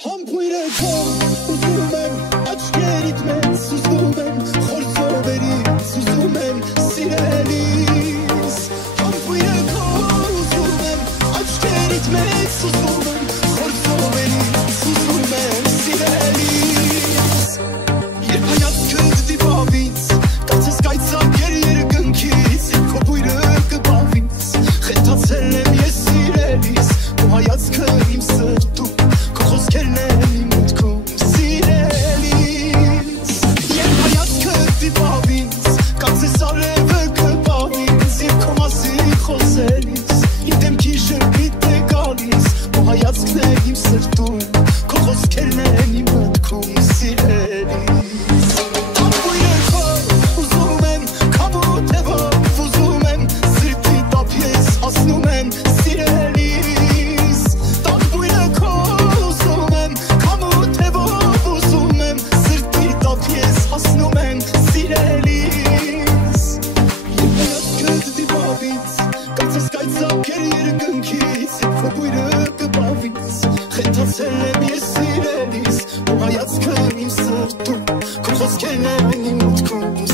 Համբույրը քո ուզում եմ աչքերիդ մեծ ուզում եմ խոր ծովերից ուզում եմ սիրելիս Համբույրը քո ուզում եմ աչքերիդ մեծ ուզում եմ խոր ծովերից ուզում եմ սիրելիս Երբ հայացքդ դիպավից կարծես կայծակեր երկնքից Երբ քո բույրը կբավից խենթացել եմ ես սիրելիս Քո հայացքը իմ սրտում Խոսքերն են իմ մտքում սիրելիս Երբ հայացքդ դիպավից կարծես արևը կբավից Երբ քո մասին խոսելիս իմ դեմքի շրպիտ է գալիս Քո հայացքն է իմ սրտում Քո խոսքերն են իմ մտքում սիրելիս Համբույրը քո ուզում եմ քամու թևով ուզում եմ սրտի տապ ես հասնում եմ սիրելիս Համբույրը քո ուզում եմ քամու թևով ուզում եմ սրտի տապ ես հասնում եմ սիրելիս Երբ հայացքդ դիպավից կարծես կայծակեր երկնքից Երբ քո բույրը կբավից խենթացել եմ ես սիրելիս Քո հայացքը իմ սրտում Քո խոսքերն են իմ մտքում